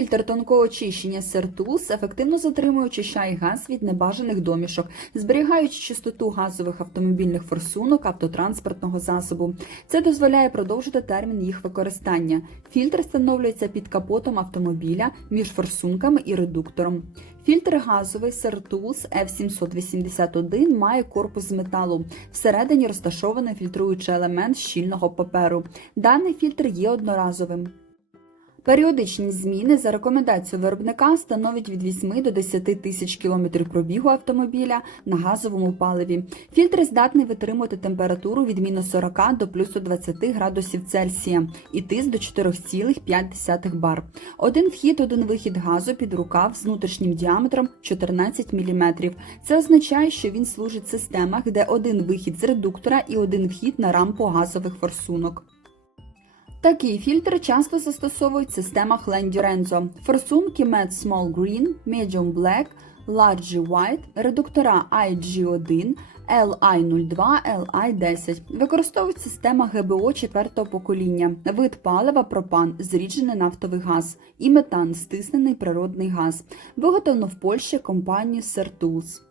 Фільтр тонкого очищення Sertools ефективно затримує очищає газ від небажаних домішок, зберігаючи чистоту газових автомобільних форсунок автотранспортного засобу. Це дозволяє продовжити термін їх використання. Фільтр встановлюється під капотом автомобіля між форсунками і редуктором. Фільтр газовий Sertools F781 має корпус з металу. Всередині розташований фільтруючий елемент щільного паперу. Даний фільтр є одноразовим. Періодичні зміни за рекомендацією виробника становить від 8 до 10 тисяч кілометрів пробігу автомобіля на газовому паливі. Фільтр здатний витримувати температуру від мінус 40 до плюс 20 градусів Цельсія і тиск до 4,5 бар. Один вхід, один вихід газу під рукав з внутрішнім діаметром 14 мм. Це означає, що він служить системах, де один вихід з редуктора і один вхід на рампу газових форсунок. Такий фільтр часто застосовують в системах Land Форсунки Med Small Green, Medium Black, Large White, редуктора IG1, LI02, LI10. Використовують в системах ГБО четвертого покоління, вид палива пропан, зріджений нафтовий газ і метан, стиснений природний газ. Виготовлено в Польщі компанією Sertools.